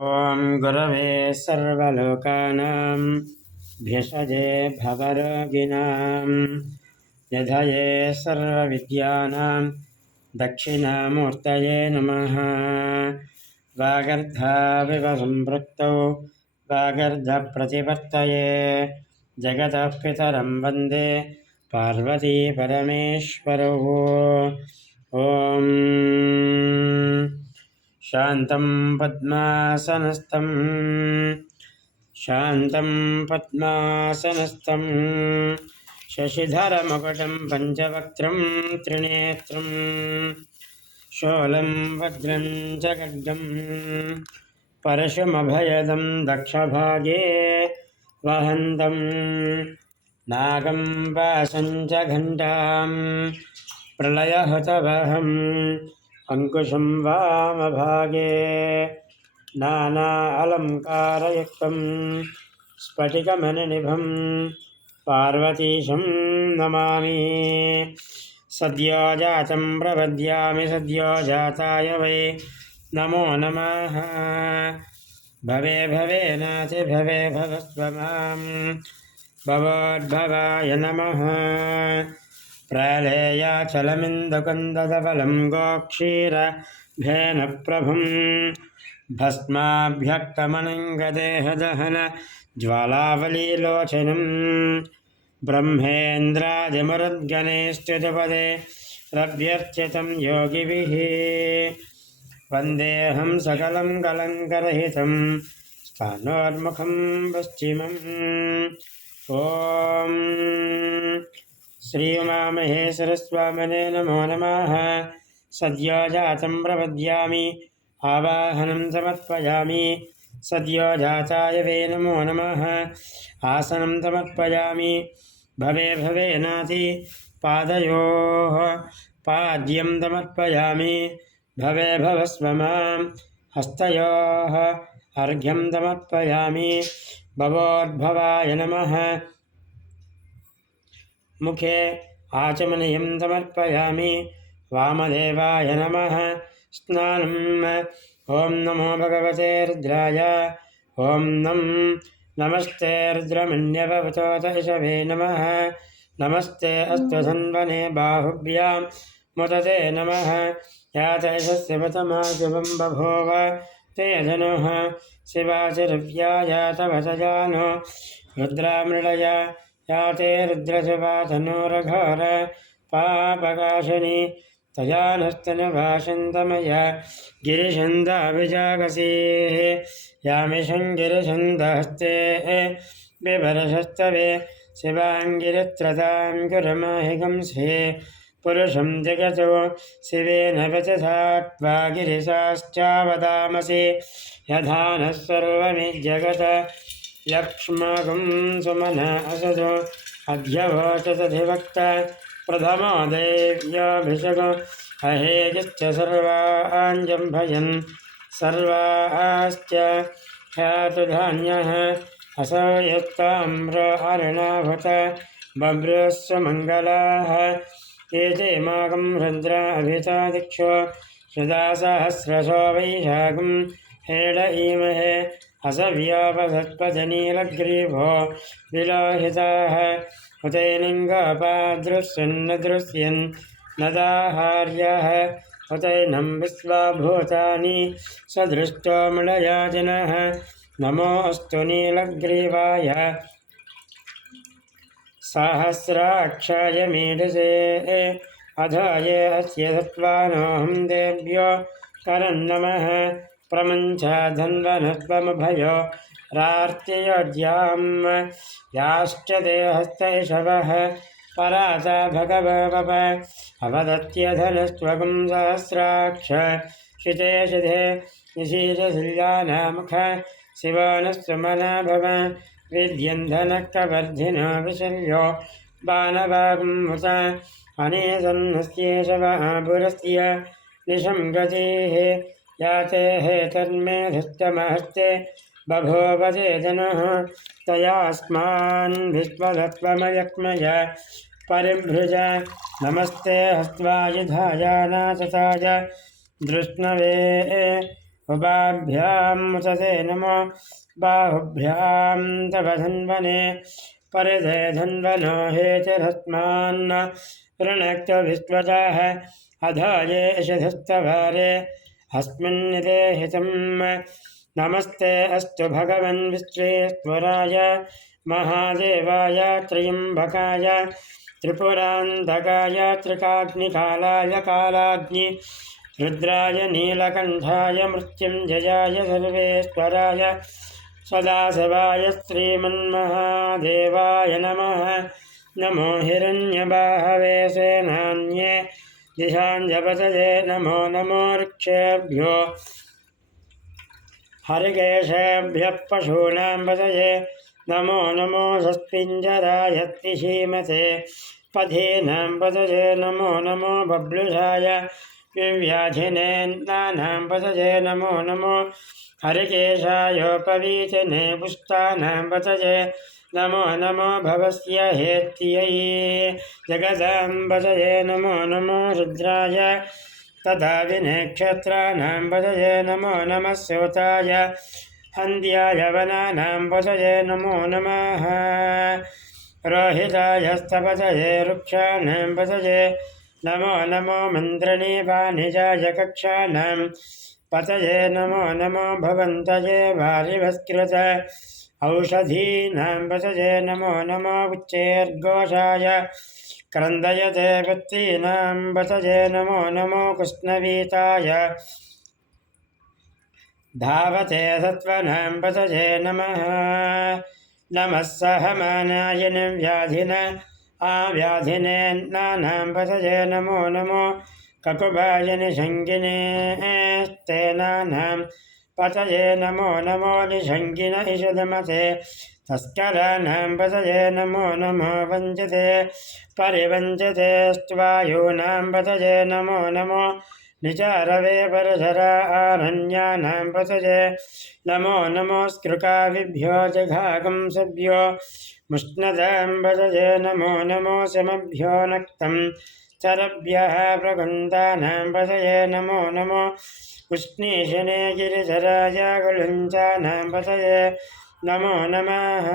ॐ गुरवे सर्वलोकानां भेषजे भवरोगिणां यधये सर्वविद्यानां दक्षिणामूर्तये नमः। वागर्धाविव सम्पृक्तौ वागर्धप्रतिपत्तये जगतः पितरं वंदे पार्वतीपरमेश्वरौ ॐ शान्तं पद्मासनस्थं शान्तं पद्मासनस्थं शशिधरमकुटं पञ्चवक्त्रं त्रिनेत्रं शोलं वज्रं च खड्गं परशुमभयदं दक्षभागे वहन्तं। नागं वासं च घण्टां प्रलयहतवहम्। अङ्कुशं वामभागे नाना अलङ्कारयुक्तं स्फटिकमणिनिभं पार्वतीशं नमामि। सद्यो जातं प्रपद्यामि सद्यो जाताय वै नमो नमः। भवे भवे नाति भवे, भवस्व माँ भवोद्भवाय नमः। प्रलेयाचलमिन्दुकन्ददबलं गोक्षीरभेनप्रभुं भस्माभ्यक्तमनङ्गदेहदहन ज्वालावलीलोचनं ब्रह्मेन्द्रादिमरुद्गणेस्तुतिपदे रव्यर्चितं योगिभिः वन्देऽहं सकलं कलङ्करहितं स्थानोर्मुखं पश्चिमम् ॐ श्रीउमामहेश्वरस्वामिने नमो नमः। सद्यो जातं प्रपद्यामि आवाहनं समर्पयामि। सद्यो जाताय वे नमो नमः आसनं समर्पयामि। भवे भवे नाति पादयोः पाद्यं समर्पयामि। भवे भवस्व मां हस्तयोः अर्घ्यं समर्पयामि। भवोद्भवाय नमः मुखे आचमनीयं समर्पयामि। वामदेवाय नमः। स्नानम् ॐ नमो भगवते रुद्राय। ॐ नं नमस्ते रुद्रमन्यभवतोतैषवे नमः। नमस्ते अस्तधन्वने बाहुभ्यां मुदते नमः। यातैषस्य पतमाशिवं बभूव। ते धनुः शिवाचिरव्यायातवसजानो या ते रुद्रसुवाधनोरघोर पापकाशिनी तया नस्तनभाषन्तमया गिरिशन्दाभिजागसीः। यामिषं गिरिशन्दहस्ते बिभरशस्तवे शिवाङ्गिरित्रतां गुरमाहिगंसे पुरुषं जगतो शिवेन वचसा गिरिशाश्चावदामसि यथा नः सर्वमिज्जगत लक्ष्मगं सुमन असदो। अध्यवोचदधिवक्ता प्रथमो देव्याभिषग अहेगिश्च सर्वाञ्जम्भयन् सर्वाश्च ख्यातधान्यः असौ यत्ताम्र अर्णाभत बभ्रस्व मङ्गलाः एते मागं रुद्राभिता दिक्षो सुदासहस्रशो वैशाखं हेड ईमहे असव्यापसत्पजनीलग्रीभो विलोहिताः। उतैनिङ्गपादृश्यन्नदृश्यन् नदाहार्यः। उतैनं विश्वाभूतानि सदृष्टो मृळयाजिनः नमोऽस्तु नीलग्रीवाय। सहस्राक्षाय मीढसे अधाय अस्य सत्त्वानोऽहं देव्यो करन्नमः प्रमञ्चाधन्वनत्वमभयो रार्त्ययोज्यां याश्च देहस्तैषवः पराता भगवप अवदत्यधनस्त्वगं सहस्राक्ष। शिते शिधे निशीलशिल्यानामुख शिवानस्वमना भव विद्यन्धनकवर्धिनो विशल्यो बाणवागुमुत अनेसन्नस्येषवः पुरस्य निशं गतिः। याते हेतन्मे धृष्टमहस्ते बभूवजे जनः तयास्मान् विश्वधत्वमयक्मय परिभृज। नमस्ते हस्त्वायुधाय नाचताय दृष्णवे उपाभ्यां मुचते नमो। बाहुभ्यां धन्वने परिधे धन्वनो हेतिरस्मान् ऋणक्तविस्त्वजाः अधाये शधस्तभारे अस्मिन्निदे हितं नमस्ते अस्तु भगवन् विश्वेश्वराय, महादेवाय, त्र्यम्बकाय त्रिपुरान्धकाय त्रिकाग्निकालाय, कालाग्नि, रुद्राय, नीलकण्ठाय, मृत्युञ्जयाय, सर्वेश्वराय, सदाशिवाय, श्रीमन्महादेवाय नमः। नमो हिरण्यबाहवे, सेनान्ये दिशाञ्जपतये नमो नमो वृक्षेभ्यो हरिकेशेभ्यः पशूनां पतये नमो नमो स्वस्पिञ्जराय त्रिशीमते पथीनां पतये नमो नमो बब्लुषाय व्याधिनेन्नानां पतये नमो नमो हरिकेशायोपवीचने पुष्टानां पतये नमो नमो भवस्य हेत्यै जगदां पतये नमो नमो रुद्राय तथा विनेक्षत्राणां पतये नमो नमः स्योताय हन्द्याय वनानां पतये नमो नमः रोहिताय स्तपतये वृक्षाणां पतये नमो नमो मन्त्रणीपानिजाय कक्षाणां पतये नमो नमो भवन्तये वारिभस्कृत औषधीनां पतये नमो नमो उच्चैर्घोषाय। क्रन्दयते वृत्तीनां पतये नमो नमो कृष्णवीताय। धावते सत्त्वनां पतये नमः। नमः सहमानाय व्याधिन आव्याधिने नानां पतये नमो नमो ककुभाय निषङ्गिने स्तेनानां पतये नमो नमो निषङ्गिन इषुदमते पतये नमो नमो वञ्चते। परिवञ्चते स्त्वायूनां पतये नमो नमो निचारवे परधरा आरण्यानां पतये। नमो नमो स्कृकाविभ्यो जघागंसभ्यो मुष्णदां पतये नमो नमो समभ्यो नक्तं चरभ्यः प्रकुन्तानां पतये नमो नमो। उष्णीशने गिरिधराय गुलुञ्चानां नमो नमः।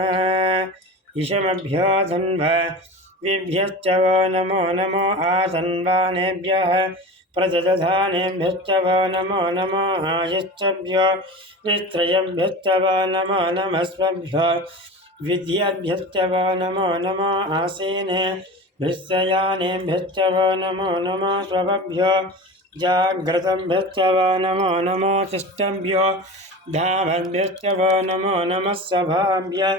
इषमभ्यो धन्व वो नमो नमो आतन्वानेभ्यः प्रजदधानेभ्यश्च वो नमो नमो आशिष्टभ्यो। निस्त्रयभ्यश्च वो नमो नमः स्वभ्यो विद्याभ्यश्च वो नमो नमो आसीने। भिस्सयानेभ्यश्च वो नमो नमो स्वभ्यो। जाग्रतभ्यश्च वो नमो नमो तिष्ठभ्यो धावद्भ्यश्च वो नमो नमः सभाभ्य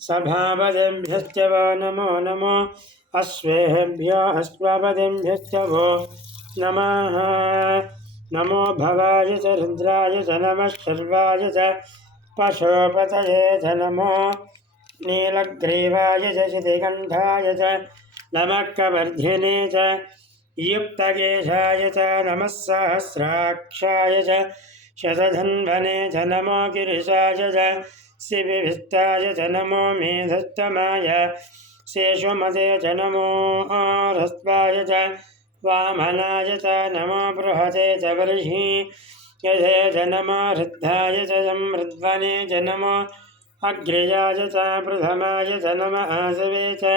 सभापतिभ्यश्च वो नमो नमो अश्वेभ्यो। अश्वपतिभ्यश्च वो नमः। नमो भवाय च रुद्राय च नमः शर्वाय च पशुपतये च नमो नीलग्रीवाय च शितिकण्ठाय च नमः कवर्धिने च युक्तकेशाय च नमः सहस्राक्षाय च शतधन्वने च नमो गिरिशाय च शिविभिष्टाय च नमो मेधस्तमाय शेषुमते च नमो ह्रस्वाय च वामनाय च नमो बृहते च बर्हि यथे च नमो हृद्धाय च संहृद्वने च नमो अग्र्याय च प्रथमाय च नम आसवे च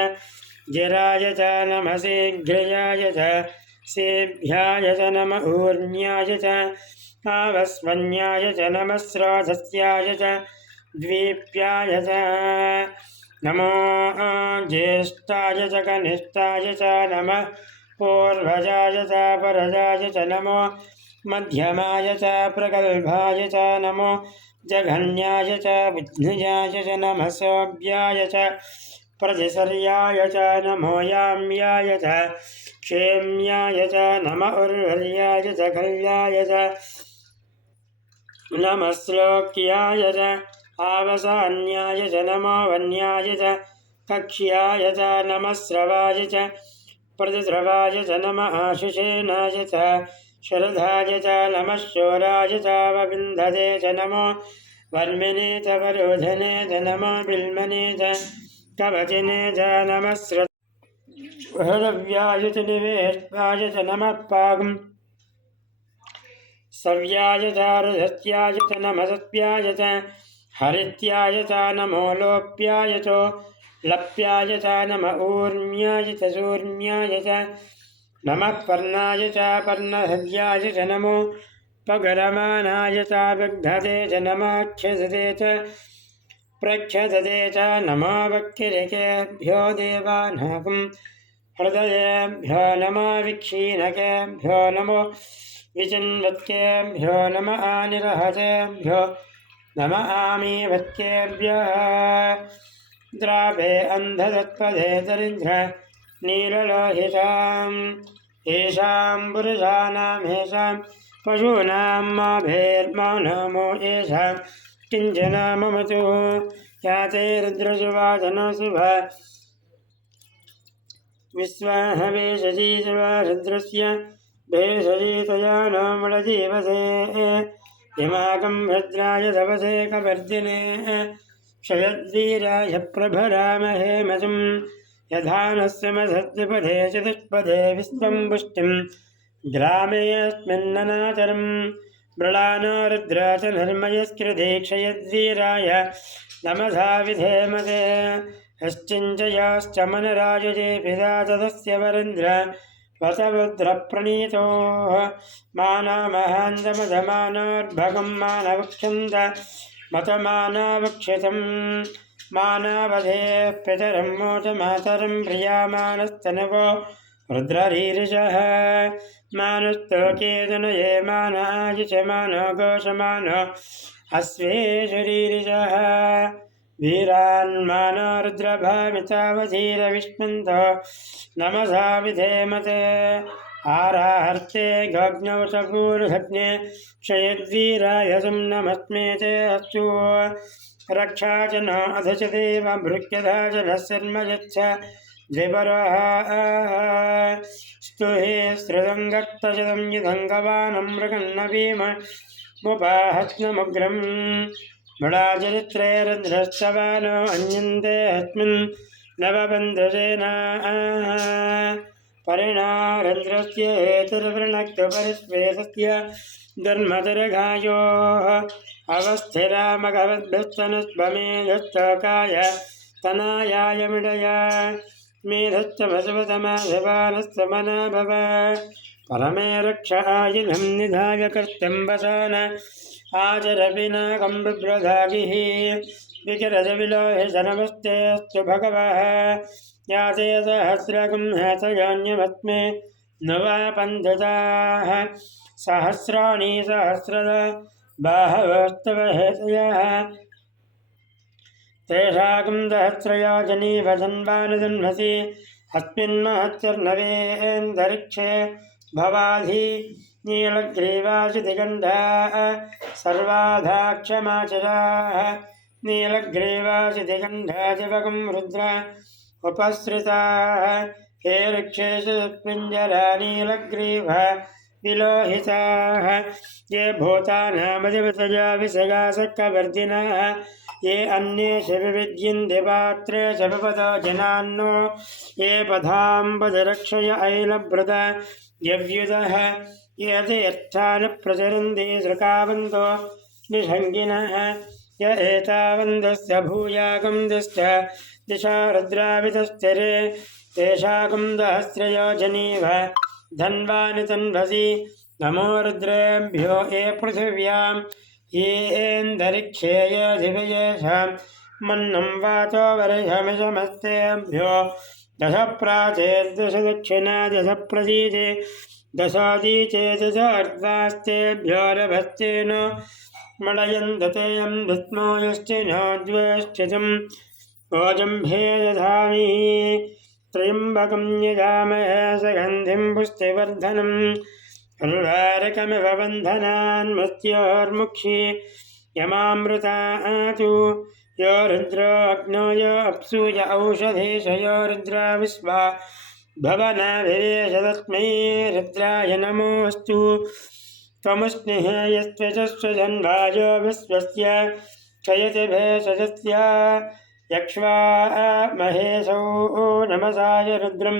गिराय च नम शीघ्रयाय च, सेभ्याय च नम ऊर्ण्याय च आवस्वन्याय च नमः श्रोधस्याय च, द्वीप्याय च। नमो ज्येष्ठाय च, कनिष्ठाय च, नमः पूर्वजाय च, परजाय च, नमो मध्यमाय च, प्रगल्भाय च, नमो जघन्याय च, विघ्नजाय च नमः सौभ्याय च। प्रतिसर्याय च नमो याम्याय च, क्षेम्याय च, नम उर्वर्याय च, कल्याय च। नमः श्लोक्याय च, आवसान्याय च नमो वन्याय च, कक्ष्याय च नमः स्रवाय च प्रतिस्रवाय च, नम आशिषेनाय च शरधाय च नमः शोराय च वविन्धते च, नमो वर्मिने च, वरोधने च, नमो बिल्मने च। कवचिने च नमः श्र हृदव्याय च निवेष्टाय च नमः पागम् सव्याय च रजत्याय च नमसत्याय च हरित्याय च नमो लोप्याय च लप्याय नम ऊर्म्याय च सूर्म्याय च नमः पर्णाय च च नमो पगरमानाय च विघ्नते च नमाक्षसते च। प्रक्षसते च नमो वक्किरिकेभ्यो देवानागं हृदयेभ्यो नमो विक्षीणकेभ्यो नमो विचिन्वत्केभ्यो नम आनिरहतेभ्यो नम आमीवत्केभ्यः। द्राभे अन्धदत्पदे दरिद्र नीललोहिताम्। येषां पुरुषाणामेषां पशूनां माभेर्मा नमो येषां किंचन मम तु। याते रुद्रशुभाधनशुभ विश्वाहवेशजीशुभा रुद्रस्य भेषजीतया नामळजीवसे यमाकं भद्राय तपसे कवर्दिने क्षयद्वीराय प्रभरामहे मजुम्। यथा मधद्विपदे चतुष्पदे विश्वं पुष्टिं मृळानो रुद्रा च धर्मयस्कृधीक्षयद्वीराय नमधा विधेमते। यश्चिञ्चयाश्च मनराजुजे पिता तदस्य वरेन्द्र वसरुद्रप्रणीतो मानमहान्तमधमानोर्भगं मानवक्षन्त मतमानावक्षितम्। मानावधेः पितरं मोचमातरं प्रियामानस्तनवो। रुद्ररीरिषः मानुस्तोकेतनये मानाय च मानो घोषमान अश्वेशरीरिषः वीरान्मानो रुद्रभामितावधीरविष्मन्त नमसा विधेमते आराहर्ते गग्नौ पूर्वज्ञे क्षयद्वीराय सं नमस्मे ते अस्तु। रक्षा च न अध च देव च नः शर्म यच्छ द्विपरः स्तुहे सृदङ्गक्तशतं यदङ्गवानं मृगन्न भीम मुपाहत्नमुग्रम् मृडाचरित्रे रुद्रस्तवानो अन्यन्ते अस्मिन् नवबन्धुसेना धर्मदर्घायोः अवस्थिरामगवद्भिस्तनुष्वमेधस्तकाय तनायाय भसवतमाभिबालस्य भव परमे रक्ष आयुधं निधाय कर्त्यं वसान। आचरपिनाकं बिभ्रधागिः विचरजविलोहि शनमस्तेऽस्तु भगवः। याते सहस्रकं हसयान्यमस्मे नवापन्थताः सहस्राणि सहस्रदा बाहवस्तव हेतयः। तेषाकं सहस्रया जनीवधन्वानुजन्मसि अस्मिन्महत्यर्नवेन्दरिक्षे भवाधि नीलग्रीवाचिदिगन्धाः सर्वाधाक्षमाचराः नीलग्रीवाचिदिगन्धादिवकं रुद्र उपसृताः। हे ऋक्षेषु पिञ्जरा नीलग्रीव विलोहिताः। ये भूतानामधिपतया विसगासक्कवर्धिनः ये अन्ये शिवविद्यन्ते पात्रे शपपदो जनान्नो, ये पदाम्बजरक्षय ऐलभृत यव्युदः, ये तीर्थान् प्रचरन्ति सृकावन्तो निषङ्गिनः य एतावन्दस्य भूयागं दिश्च दिशा रुद्रावितश्चरे तेषाकं सहस्रयोजनीव धन्वानि तन्वसि, नमो रुद्रेभ्यो ये पृथिव्यां येऽन्तरिक्षे ये दिवयेषां मन्नं वाचो वर्षमिषमस्तेभ्यो दश प्राचेर्दश दक्षिणा दश प्रसीदे दशादीचे दश अर्धास्तेभ्यो रभस्तेन। मलयन्दतेयं धस्मो यश्चिनो द्वेष्टितम् ओजम्भे दधामि। त्र्यम्बकं यजामहे सगन्धिं पुष्टिवर्धनम्। उर्वारकमिव बन्धनान् मृत्योर्मुक्षि यमामृतातु यो यो अप्सु य रुद्रा विश्वा रुद्राय नमोऽस्तु। त्वमुष्णिः यस्त्वजस्वजन्भाजो विश्वस्य क्षयति भेषजस्य यक्ष्वा महेशौ नमसाय रुद्रं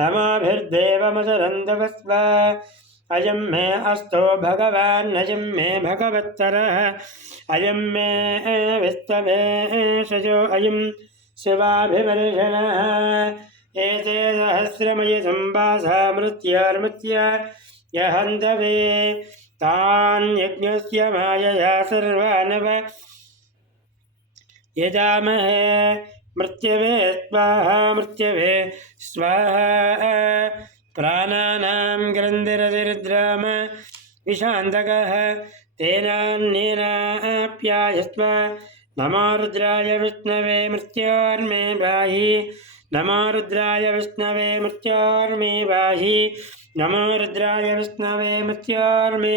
नमाभिर्देवमचरन्दवस्व अयं मे अस्तो भगवान्, अयं मे भगवत्तरः। अयं मे विस्तवे सजो, अयं शिवाभिवर्षणः एते सहस्रमय सम्भासा मृत्यार्मृत्य यहन्तवे। तान् यज्ञस्य मायया सर्वानव। यजामहे, मृत्यवे, स्वाहा मृत्यवे, स्वाहा। प्राणानां ग्रन्थिरतिरुद्राम विशान्तकः तेनान्येनाप्यायस्व नमो रुद्राय विष्णवे मृत्योर्मे बाहि, नमो रुद्राय विष्णवे मृत्योर्मे बाहि, नमो रुद्राय विष्णवे मृत्योर्मे